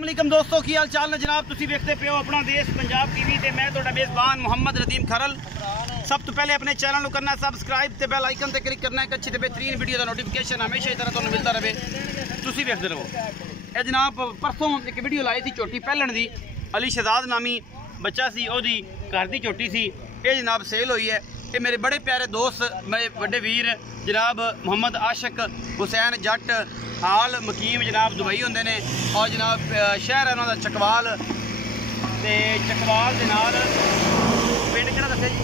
अस्सलाम दोस्तों की हाल चाल ने जनाब तुसी देखते पे हो अपना देश पंजाब टीवी ते मैं तुहाडा मेज़बान मोहम्मद रदीम खरल। सब तो पहले अपने चैनल को करना सबसक्राइब ते बेल आइकन ते क्लिक करना है अच्छी ते बेहतरीन वीडियो का नोटिफिकेशन हमेशा इस तरह तुहानू मिलता रहे तुसी देखते रहो। ये जनाब परसों एक वीडियो लाई थी झोटी पहलन दी, अली शहजाद नामी बच्चा सी ओदी घर दी झोटी सी, ये जनाब सेल हुई है। ये मेरे बड़े प्यारे दोस्त मेरे बड़े वीर जनाब मोहम्मद आशिक हुसैन जट हाल मकीम जनाब दुबई होंदे ने और जनाब शहर है उन्होंने चकवाल ते चकवाल दे नाल पिंड किहड़ा दस्सिया जी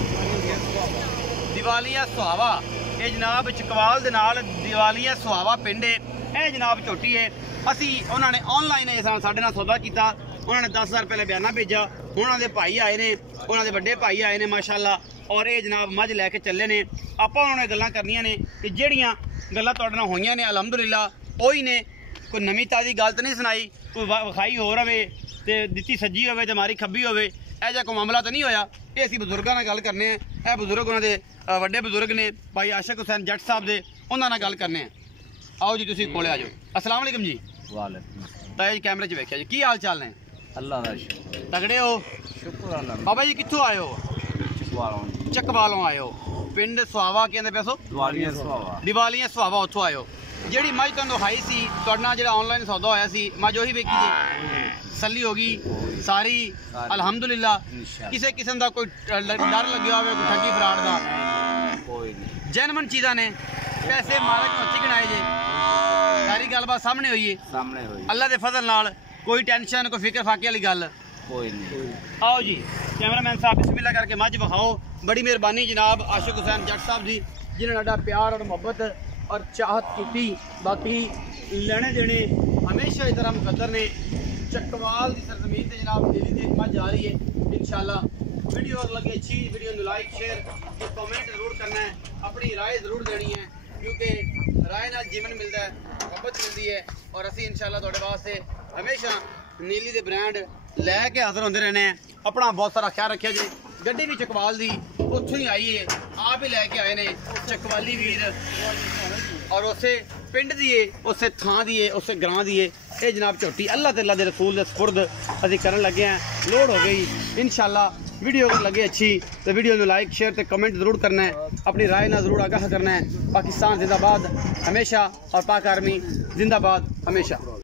दिवालिया सुहावा। ये जनाब चकवाल दे नाल दिवालिया सुहावा पिंड है। ये जनाब झोटी है असी उन्होंने ऑनलाइन इस साढ़े नाल सौदा किया, उन्होंने 10,000 पहले बयाना भेजा, उन्होंने भाई आए ने उन्होंने बड़े भाई आए ने माशाअल्लाह और ये जनाब मझ लैके चले ने। आपां उन्होंने गल्लां करनियां ने कि जिहड़ियां गल्लां तुहाडे नाल होईयां ने अलहमदुलिल्लाह कोई ने कोई नवी ताज़ी गल तो नहीं सुनाई, कोई विखाई हो रहे तो दिती सज्जी हो तो मारी खब्बी हो ऐसा कोई मामला तो नहीं होया। ये असीं बजुर्गों नाल गल करने हैं, यह बुजुर्ग उन्होंने वड्डे बुजुर्ग ने भाई आशिक हुसैन जट साहब दे, उन्हां नाल गल करने हैं। आओ जी तुसीं कोले आ जाओ। अस्सलाम वालेकुम जी। वालेकुम ताया जी कैमरे च वेख्या जी, की हाल चाल ने? अल्लाह दा शुक्र, तगड़े हो? शुक्र अल्लाह। बाबा जी कित्थों आए हो? चकवालों आए हो, पिंड सुहावा कहंदे पैसो दिवालियां सुहावा उत्थों आए हो। ਜਿਹੜੀ ਮੱਝ ਤੁਹਾਨੂੰ ਦਿਖਾਈ ਸੀ ਤੁਹਾਡੇ ਨਾਲ ਜਿਹੜਾ ਆਨਲਾਈਨ ਸੌਦਾ ਹੋਇਆ ਸੀ ਮੱਝ ਉਹੀ ਵੇਖੀ ਜੀ, ਤਸੱਲੀ ਹੋ ਗਈ ਸਾਰੀ ਅਲਹਮਦੁਲਿਲਾ? ਕਿਸੇ ਕਿਸਮ ਦਾ ਕੋਈ ਡਰ ਲੱਗਿਆ ਹੋਵੇ ਕੋਈ ਠੱਗੀ ਫਰਾਡ ਦਾ? ਕੋਈ ਨਹੀਂ, ਜੈਨੂਇਨ ਚੀਜ਼ਾਂ ਨੇ, ਪੈਸੇ ਮਾਲਕ ਨੂੰ ਹੱਥੀਂ ਗਿਣਾਏ ਜੇ, ਸਾਰੀ ਗੱਲਬਾਤ ਸਾਹਮਣੇ ਹੋਈ ਹੈ ਸਾਹਮਣੇ ਹੋਈ ਅੱਲਾ ਦੇ ਫਜ਼ਲ ਨਾਲ, ਕੋਈ ਟੈਨਸ਼ਨ ਕੋਈ ਫਿਕਰ ਫਾਕੇ ਵਾਲੀ ਗੱਲ ਕੋਈ ਨਹੀਂ। आओ जी कैमरामैन साहब बिस्मिल्लाह करके मझ विखाओ। बड़ी मेहरबानी जनाब आशिक हुसैन जट साहब जी जिन्होंने साडा प्यार और मुहब्बत और चाहत की। बाकी लेने देने हमेशा इस तरह मुकद्दर ने। चकवाल की सरजमीन से जनाब दिल्ली से मझ जा रही है इंशाल्लाह। वीडियो अगर लगे अच्छी वीडियो को लाइक शेयर तो कमेंट जरूर करना है, अपनी राय जरूर देनी है क्योंकि राय नाल जीवन मिलता है, मुहब्बत मिलती है और असी इंशाल्लाह तुहाडे वास्ते हमेशा नीली दे ब्रांड लैके हाजिर होंदे रहने हैं। अपना बहुत सारा ख्याल रखिया जी। गड्डी भी चकवाल दी उत्थों ही आई है, आप ही लैके आए ने चकवाली वीर और उसे पिंड दी है उसे थां दी है उसे ग्रां दी है। ये जनाब झोटी अल्लाह ते अल्लाह दे रसूल दे सुपुर्द असीं करन लगे हैं। लोड हो गई इंशाल्लाह। वीडियो अगर लगे अच्छी तो वीडियो को लाइक शेयर तो कमेंट जरूर करना है, अपनी राय ना जरूर आगाह करना है। पाकिस्तान जिंदाबाद हमेशा और पाक आर्मी जिंदाबाद हमेशा।